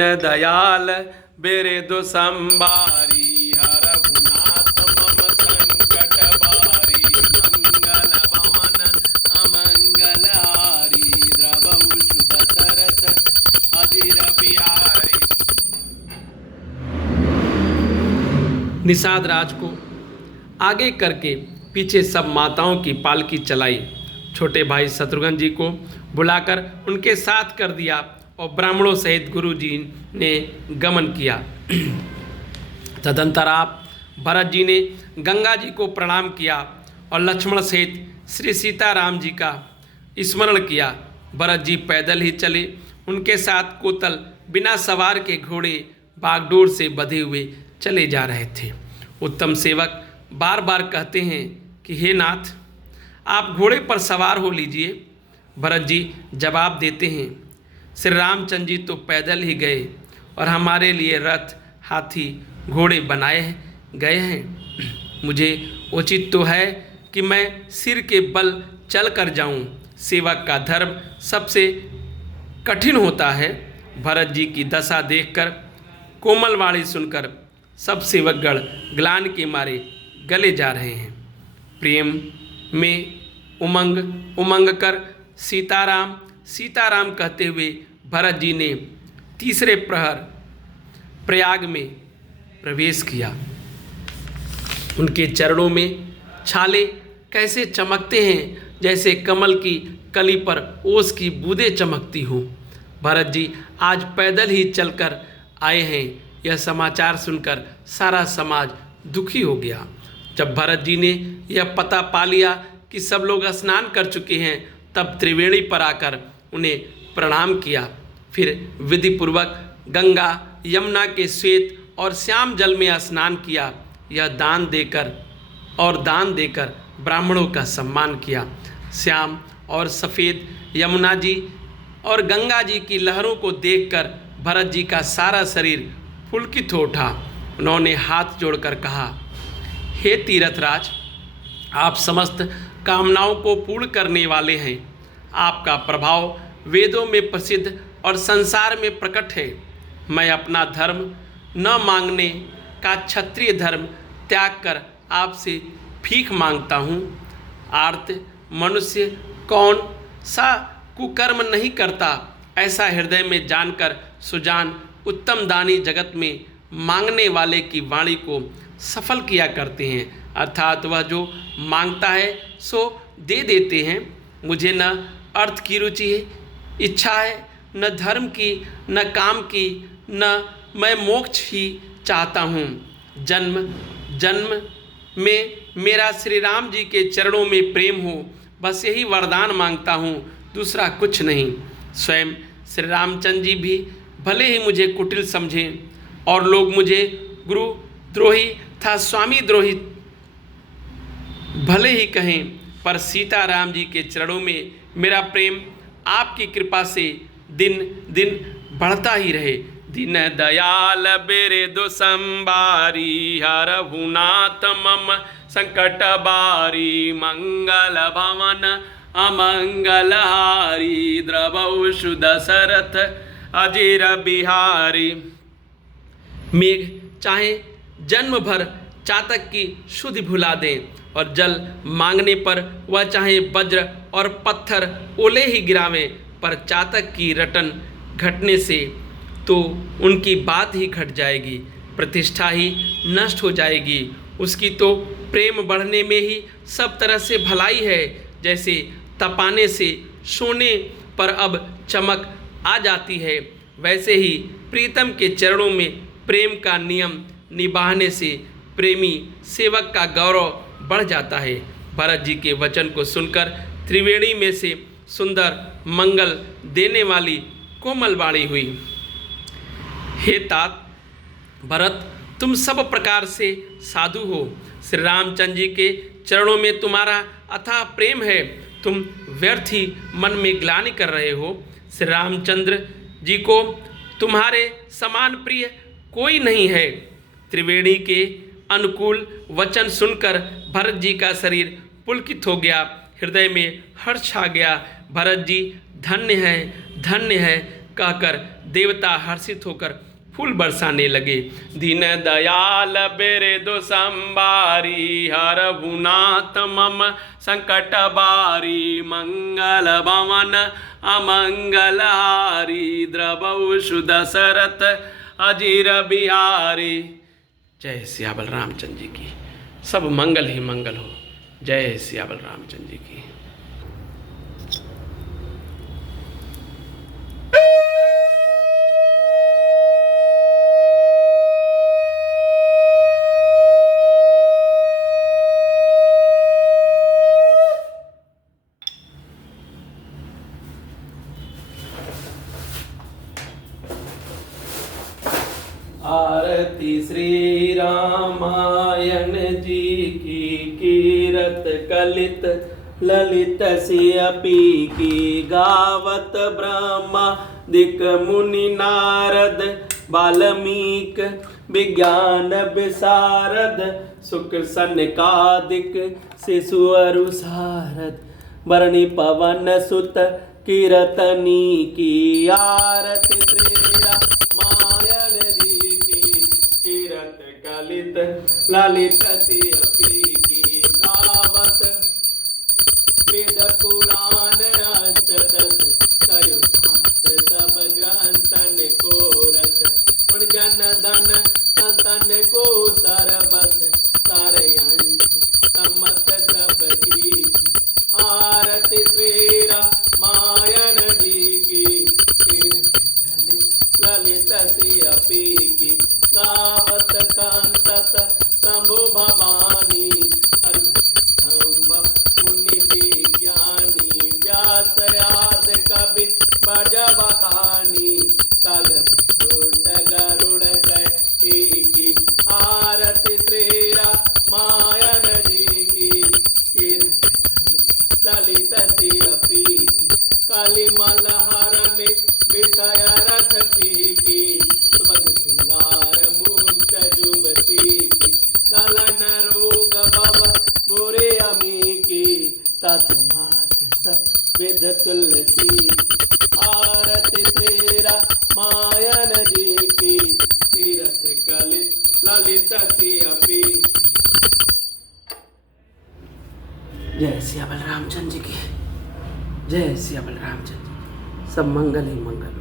दयाल बिरदु संबारी हरहु नाथ मम संकट बारी मंगल भवन अमंगलहारी द्रवहु सुध सरथ अजिर बिहारी। निषाद राज को आगे करके पीछे सब माताओं की पालकी चलाई। छोटे भाई शत्रुघ्न जी को बुलाकर उनके साथ कर दिया और ब्राह्मणों सहित गुरु जी ने गमन किया। तदंतर आप भरत जी ने गंगा जी को प्रणाम किया और लक्ष्मण सहित श्री सीताराम जी का स्मरण किया। भरत जी पैदल ही चले। उनके साथ कोतल बिना सवार के घोड़े बागडोर से बंधे हुए चले जा रहे थे। उत्तम सेवक बार बार कहते हैं कि हे नाथ, आप घोड़े पर सवार हो लीजिए। भरत जी जवाब देते हैं, श्री रामचंद्र जी तो पैदल ही गए और हमारे लिए रथ, हाथी, घोड़े बनाए गए हैं। मुझे उचित तो है कि मैं सिर के बल चल कर जाऊं। सेवक का धर्म सबसे कठिन होता है। भरत जी की दशा देखकर, कोमल वाणी सुनकर सब सेवकगण ग्लानि के मारे गले जा रहे हैं। प्रेम में उमंग कर सीताराम सीताराम कहते हुए भरत जी ने तीसरे प्रहर प्रयाग में प्रवेश किया। उनके चरणों में छाले कैसे चमकते हैं, जैसे कमल की कली पर ओस की बूंदें चमकती हों। भरत जी आज पैदल ही चलकर आए हैं। यह समाचार सुनकर सारा समाज दुखी हो गया। जब भरत जी ने यह पता पा लिया कि सब लोग स्नान कर चुके हैं, तब त्रिवेणी पर आकर उन्हें प्रणाम किया। फिर विधिपूर्वक गंगा यमुना के श्वेत और श्याम जल में स्नान किया। यह दान देकर ब्राह्मणों का सम्मान किया। श्याम और सफ़ेद यमुना जी और गंगा जी की लहरों को देखकर भरत जी का सारा शरीर पुलकित हो उठा। उन्होंने हाथ जोड़कर कहा, हे तीर्थराज, आप समस्त कामनाओं को पूर्ण करने वाले हैं। आपका प्रभाव वेदों में प्रसिद्ध और संसार में प्रकट है। मैं अपना धर्म न मांगने का क्षत्रिय धर्म त्याग कर आपसे भीख मांगता हूँ। आर्त मनुष्य कौन सा कुकर्म नहीं करता, ऐसा हृदय में जानकर सुजान उत्तम दानी जगत में मांगने वाले की वाणी को सफल किया करते हैं। अर्थात वह जो मांगता है सो दे देते हैं। मुझे न अर्थ की रुचि है, इच्छा है, न धर्म की, न काम की, न मैं मोक्ष ही चाहता हूँ। जन्म में मेरा श्री राम जी के चरणों में प्रेम हो, बस यही वरदान मांगता हूँ, दूसरा कुछ नहीं। स्वयं श्री रामचंद्र जी भी भले ही मुझे कुटिल समझें और लोग मुझे गुरु द्रोही था स्वामी द्रोही भले ही कहें, पर सीताराम जी के चरणों में मेरा प्रेम आपकी कृपा से दिन दिन बढ़ता ही रहे। दीन दयाल बिरदु संबारी हरहु नाथ मम संकट बारी मंगल भवन अमंगलहारी द्रवहु सुध सरथ अजिर बिहारी। मेघ चाहे जन्म भर चातक की शुद्धि भुला दें और जल मांगने पर वह चाहे वज्र और पत्थर ओले ही गिरावें, पर चातक की रटन घटने से तो उनकी बात ही घट जाएगी, प्रतिष्ठा ही नष्ट हो जाएगी। उसकी तो प्रेम बढ़ने में ही सब तरह से भलाई है। जैसे तपाने से सोने पर अब चमक आ जाती है, वैसे ही प्रीतम के चरणों में प्रेम का नियम निभाने से प्रेमी सेवक का गौरव बढ़ जाता है। भरत जी के वचन को सुनकर त्रिवेणी में से सुंदर मंगल देने वाली कोमल वाणी हुई। हे तात भरत, तुम सब प्रकार से साधु हो। श्री रामचंद्र जी के चरणों में तुम्हारा अथाह प्रेम है। तुम व्यर्थ ही मन में ग्लानि कर रहे हो। श्री रामचंद्र जी को तुम्हारे समान प्रिय कोई नहीं है। त्रिवेणी के अनुकूल वचन सुनकर भरत जी का शरीर पुलकित हो गया, हृदय में हर्ष आ गया। भरत जी धन्य है कहकर देवता हर्षित होकर फूल बरसाने लगे। दीन दयाल बिरदु संबारी हरहुनाथ मम संकट बारी मंगल भवन अमंगलहारी द्रवौ दशरथ अजीर बिहारी। जय सिया बलरामचंद्र जी की। सब मंगल ही मंगल हो। जय सिया बलरामचंद्र जी की। आरती श्री रामायण जी की कीरत कलित ललित सियपी की गावत ब्रह्मा दिक मुनि नारद वाल्मीक विज्ञान विशारद सुख सनकादिक शिशु अरु सारद वर्णि पवन सुत कीरतनी की। आरती श्री रामायण जी की कीरत कलित ललित सियपी की गावत वेद पुराण अष्टदश कयो सात सब ग्रंथन को रस उन जन धन संतन को सरबस सारे अंश सम्मत सब की। आरती श्री रामायण जी की ललित सियपी की गावत संतत शंभु भवानी मुनि विज्ञानी व्यास आदि कवि बज बखानी कल्प गरुड़ की। आरती श्री रामायण जी की ललित सियपी की कलिमल हरण विषय रस की सुभग सिंगार मूर्त जुबती की ललन रोग भव मोरे अमी की तत्मात स विद तुलसी की। आरती श्री रामायण जी की कीरत कलित ललित सियपी। जय सिया बलरामचंद्र जी की। जय सिया बलरामचंद्र जी। सब मंगल ही मंगल।